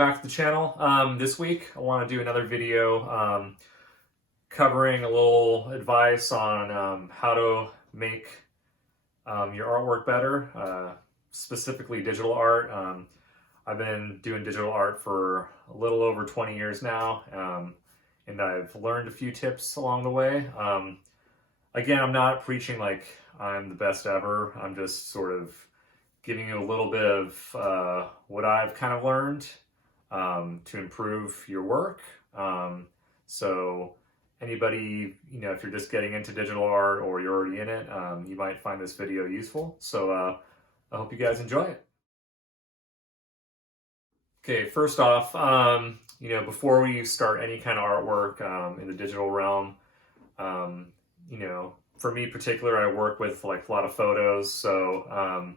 back to the channel. This week I want to do another video covering a little advice on how to make your artwork better, specifically digital art. I've been doing digital art for a little over 20 years now, and I've learned a few tips along the way. Again, I'm not preaching like I'm the best ever. I'm just sort of giving you a little bit of what I've kind of learned to improve your work. So anybody, if you're just getting into digital art or you're already in it, you might find this video useful. So I hope you guys enjoy it. Okay, first off, before we start any kind of artwork in the digital realm, for me in particular, I work with like a lot of photos, so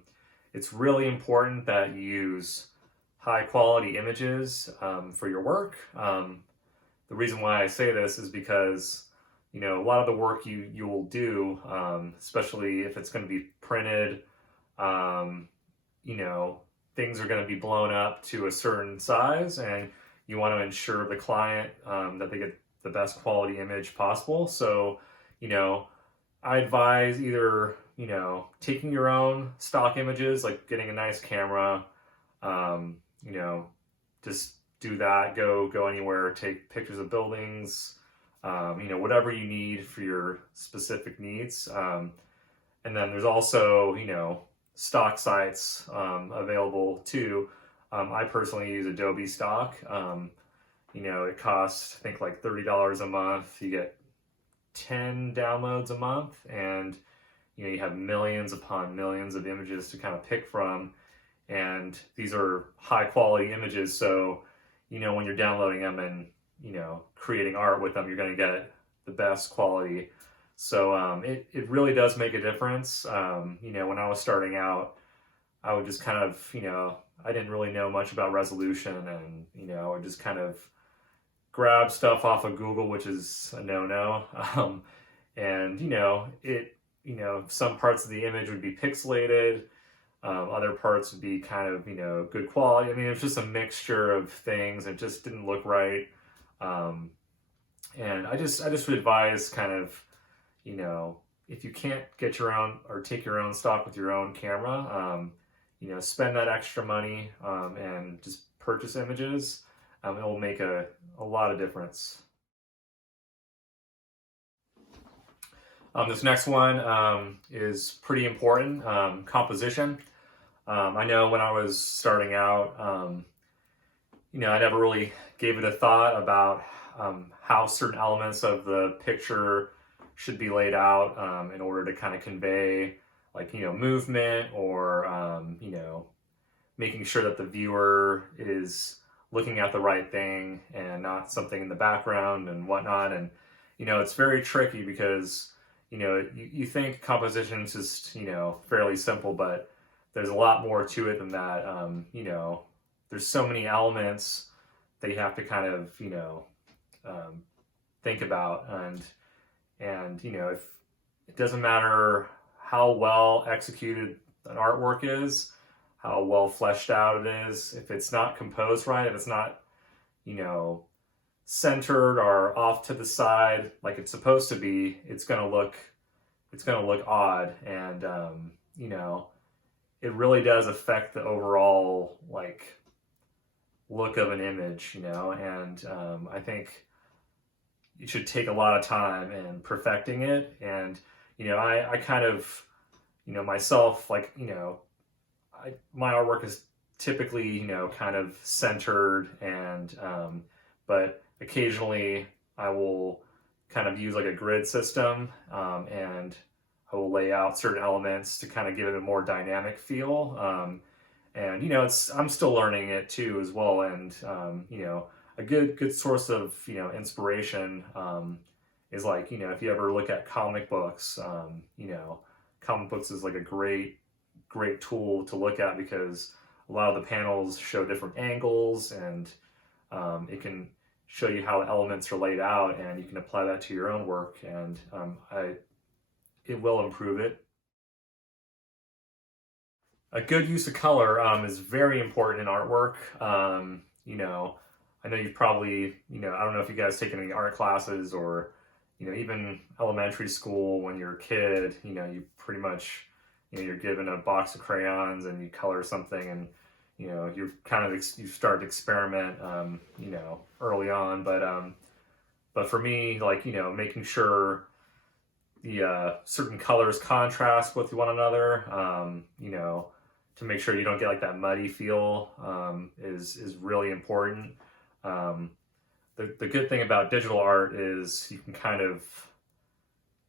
it's really important that you use high quality images for your work. The reason why I say this is because, a lot of the work you will do, especially if it's going to be printed, things are going to be blown up to a certain size, and you want to ensure the client that they get the best quality image possible. So, I advise either, taking your own stock images, like getting a nice camera, just do that, go anywhere, take pictures of buildings, whatever you need for your specific needs. And then there's also, stock sites available too. I personally use Adobe stock. It costs, I think, like $30 a month. You get 10 downloads a month, and you have millions upon millions of images to kind of pick from, and these are high quality images, so when you're downloading them and creating art with them, you're going to get the best quality. So it really does make a difference. When I was starting out, I would just kind of, I didn't really know much about resolution, and I would just kind of grab stuff off of Google, which is a no-no. And some parts of the image would be pixelated, other parts would be kind of good quality. I mean, it's just a mixture of things. It just didn't look right. And I just would advise kind of, if you can't get your own or take your own stock with your own camera, spend that extra money and just purchase images. It will make a lot of difference. This next one is pretty important, composition. I know when I was starting out, I never really gave it a thought about how certain elements of the picture should be laid out in order to kind of convey like, movement, or, making sure that the viewer is looking at the right thing and not something in the background and whatnot. And, it's very tricky because, you think composition is just, fairly simple, but there's a lot more to it than that. There's so many elements that you have to kind of, think about. And if it doesn't matter how well executed an artwork is, how well fleshed out it is, if it's not composed right, if it's not, centered or off to the side like it's supposed to be, it's gonna look odd. And it really does affect the overall like look of an image, and I think you should take a lot of time in perfecting it. And I kind of, myself, like, my artwork is typically, kind of centered, and but occasionally I will kind of use like a grid system, and I will lay out certain elements to kind of give it a more dynamic feel. And I'm still learning it too as well. And a good source of inspiration is like, if you ever look at comic books, comic books is like a great tool to look at, because a lot of the panels show different angles, and it can show you how the elements are laid out, and you can apply that to your own work, and it will improve it. A good use of color is very important in artwork. you know, I know you've probably, you know, I don't know if you guys taken any art classes or, you know, even elementary school when you're a kid, you know, you pretty much, you know, you're given a box of crayons and you color something and, you know, you're kind of, you start to experiment, you know, early on. But for me, like, you know, making sure the certain colors contrast with one another, you know, to make sure you don't get like that muddy feel is really important. Um, the good thing about digital art is you can kind of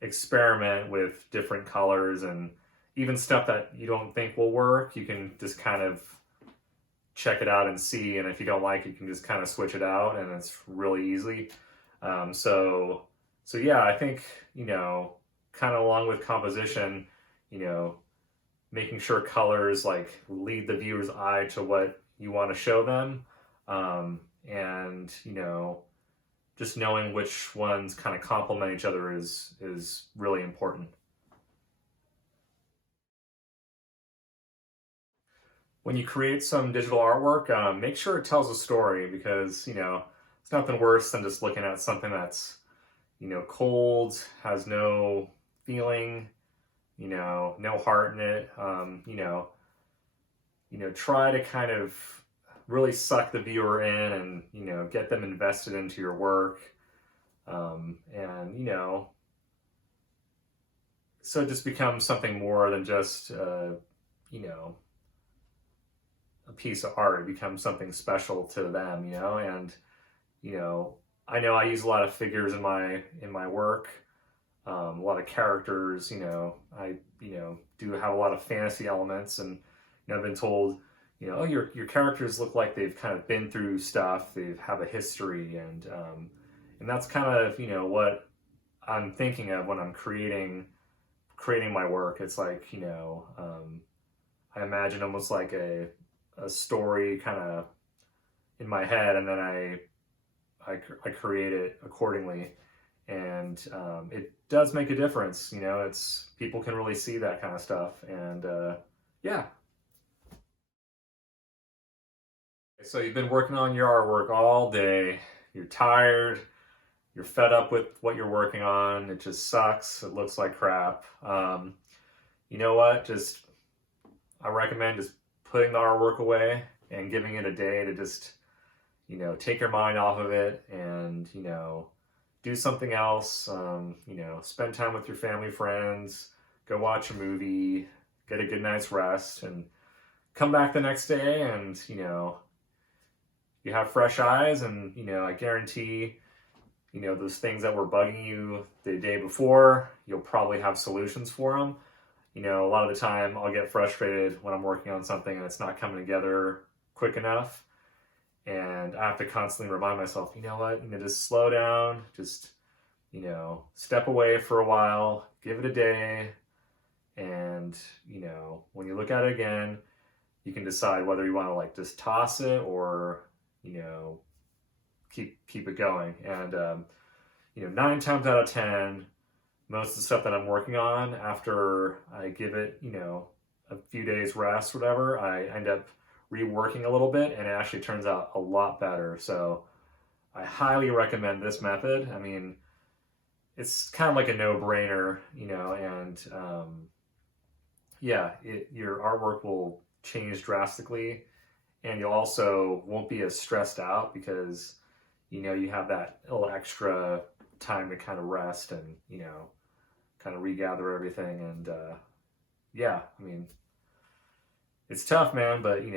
experiment with different colors and even stuff that you don't think will work. You can just kind of check it out and see, and if you don't like it, you can just kind of switch it out, and it's really easy. So yeah, I think, you know, kind of along with composition, you know, making sure colors like lead the viewer's eye to what you want to show them, and you know, just knowing which ones kind of complement each other is really important. When you create some digital artwork, make sure it tells a story, because, you know, it's nothing worse than just looking at something that's, you know, cold, has no feeling, you know, no heart in it. Try to kind of really suck the viewer in and, you know, get them invested into your work. And, you know, so it just becomes something more than just, you know, a piece of art. It becomes something special to them, you know. And, you know I use a lot of figures in my work, a lot of characters. I do have a lot of fantasy elements, and, I've been told, oh, your characters look like they've kind of been through stuff, they have a history, and that's kind of, what I'm thinking of when I'm creating my work. It's like, I imagine almost like a story kind of in my head, and then I create it accordingly, and it does make a difference. It's, people can really see that kind of stuff, and yeah. So you've been working on your artwork all day. You're tired. You're fed up with what you're working on. It just sucks. It looks like crap. You know what? I recommend just putting the artwork away and giving it a day to just, take your mind off of it and, do something else. Spend time with your family, friends, go watch a movie, get a good night's rest, and come back the next day and, you have fresh eyes, and, I guarantee, those things that were bugging you the day before, you'll probably have solutions for them. A lot of the time I'll get frustrated when I'm working on something and it's not coming together quick enough. And I have to constantly remind myself, you know what, just slow down, just, step away for a while, give it a day. And, when you look at it again, you can decide whether you want to like just toss it or, keep it going. And, 9 times out of 10, most of the stuff that I'm working on, after I give it, a few days rest, whatever, I end up reworking a little bit, and it actually turns out a lot better. So I highly recommend this method. I mean, it's kind of like a no-brainer, and yeah, your artwork will change drastically, and you also won't be as stressed out because, you have that little extra time to kind of rest and, kind of regather everything. And yeah, I mean, it's tough, man, but you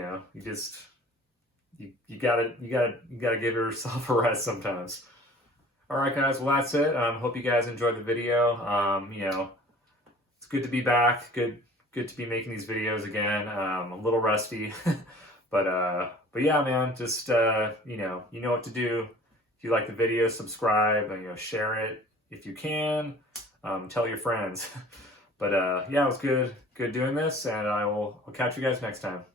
gotta give yourself a rest sometimes. All right, guys, well, that's it. Hope you guys enjoyed the video. It's good to be back. Good to be making these videos again. I'm a little rusty, but yeah, man, just you know what to do. If you like the video, subscribe, and share it if you can. Tell your friends. But yeah, it was good doing this, and I'll catch you guys next time.